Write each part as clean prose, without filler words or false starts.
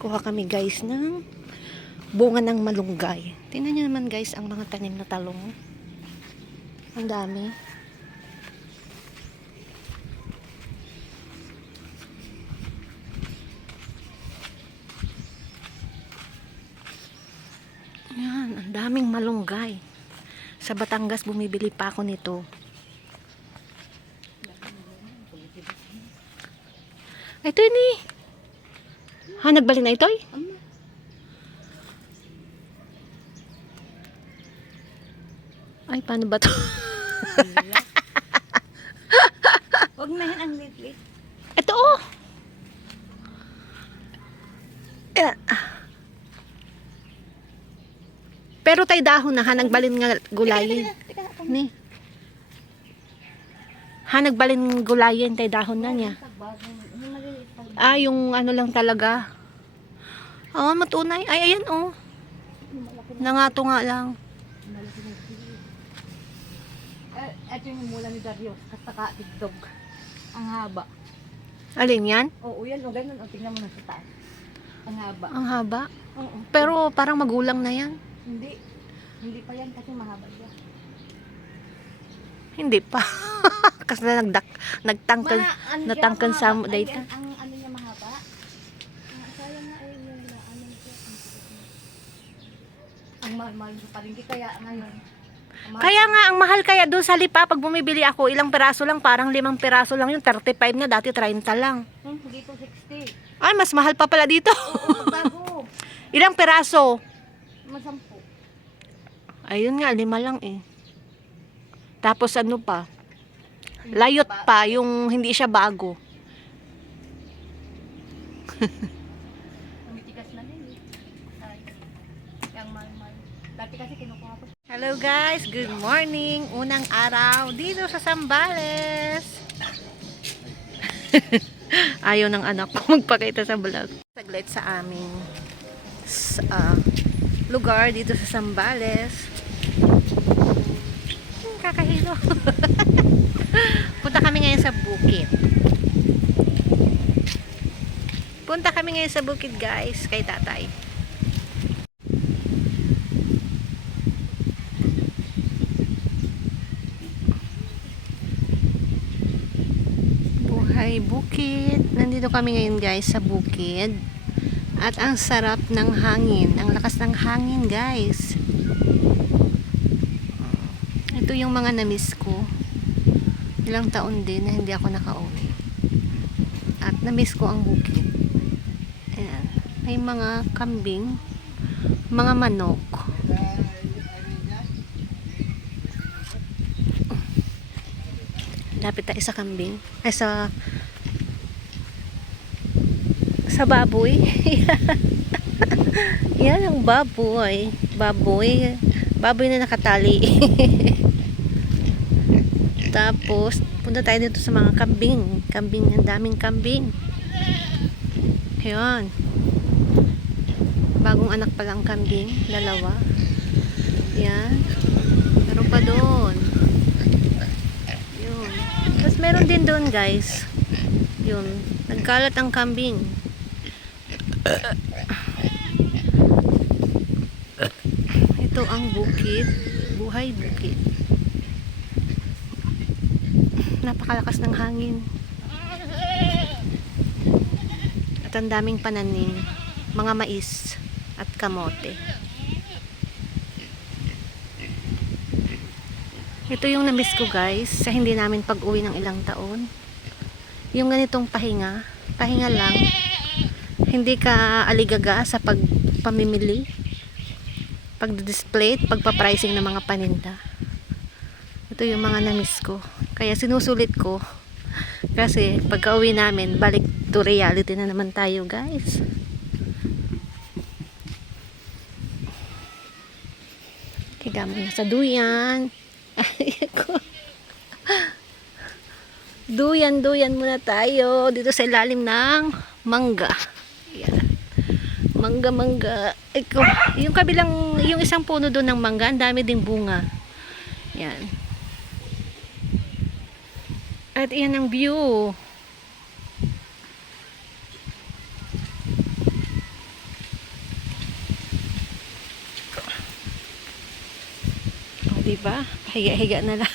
Kuha kami guys ng bunga ng malunggay. Tingnan nyo naman guys ang mga tanim na talong. Ang dami. Yan, ang daming malunggay. Sa Batangas bumibili pa ako nito. Ito ni. Ha, nagbalik na ito eh? Ay, paano ba to? Huwag na yan ang lit-lit. Ito oh. Ayan. Pero tay dahon na, ha, nagbalin nga gulayin. Ni. Ha, nagbalin gulayin, tay dahon na niya. Ah, yung ano lang talaga. Oh, matunay. Ay, ayan oh. Nangato nga lang. Ito yung mula ni Dario. Kastaka, tigdog. Ang haba. Alin yan? Oo, yan. O, ganun. O, tingnan mo na sa taas. Ang haba. Ang haba. Oo. Pero parang magulang na yan. Hindi. Hindi pa yan kasi mahaba siya. Hindi pa. Kasi nagtangkal, natangkal sa mo data. Ang ano niya mahaba. Sayang na ay yung ano siya. Ang mahal-mahal sa palengke. Kaya ngayon. Kaya nga, ang mahal kaya doon sa Lipa, pag bumibili ako, ilang piraso lang, parang 5 piraso lang yung 35 na, dati 30 lang. Dito 60. Ay, mas mahal pa pala dito. Oo, bago. Ilang piraso? Masampu. Ayun nga, 5 lang eh. Tapos ano pa? Layot pa, yung hindi siya bago. Tumitikas na din eh. Yang mahal-mahal. Dati kasi kinukuha ko. Hello guys, good morning. Unang araw dito sa Zambales. Ayaw ng anak ko magpakita sa vlog. Saglit sa aming lugar dito sa Zambales. Kakahilo. Punta kami ngayon sa bukid. Punta kami ngayon sa bukid guys, kay tatay. Buhay bukid. Nandito kami ngayon guys sa bukid. At ang sarap ng hangin. Ang lakas ng hangin guys. Ito yung mga na-miss ko. Ilang taon din na hindi ako nakauwi. At na-miss ko ang bukid. Ayan. May mga kambing. Mga manok. Lapit tayo sa kambing. Ay sa baboy. Yan ang baboy. Baboy na nakatali. Tapos punta tayo dito sa mga kambing. Ang daming kambing. Ayun. Bagong anak pa lang kambing, 2. Yan. Meron pa doon. Yun. Tapos meron din doon guys. Yun. Nagkalat ang kambing. Ito ang bukid. Buhay bukid. Napakalakas ng hangin. At ang daming pananim. Mga mais at kamote. Ito yung na-miss ko guys sa hindi namin pag-uwi ng ilang taon. Yung ganitong pahinga lang. Hindi ka aligaga sa pagpamimili, pag-display, pagpa-pricing ng mga paninda. Ito yung mga na-miss ko. Kaya sinusulit ko. Kasi pagka-uwi namin, balik to reality na naman tayo guys. Kigamo na sa duyan. Duyan muna tayo dito sa ilalim ng mangga. Yan. Mangga. Eko, yung kabilang, yung isang puno doon ng mangga, ang dami ding bunga. Yan. At iyan ang view. Diba? Pahiga-higa na lang.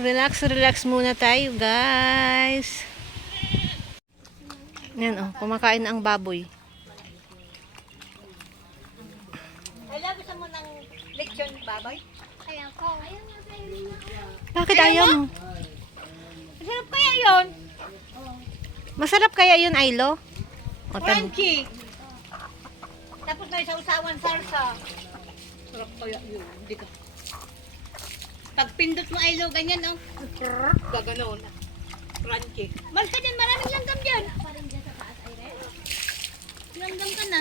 Relax, relax muna tayo, guys. Yan, oh. Kumakain na ang baboy. Ay, gusto mo ng lechon baboy? Kaya ko. Bakit ayaw mo? Masarap kaya yun? Masarap kaya yun, Ailo? O, Crunchy. Tapos may sausawan sarsa. Sarap kaya yun. Hindi ka. Pag pindot mo ay lo, ganyan oh. Gaganon. Crunchy. Malsa dyan, maraming langgam dyan. Langgam ka na.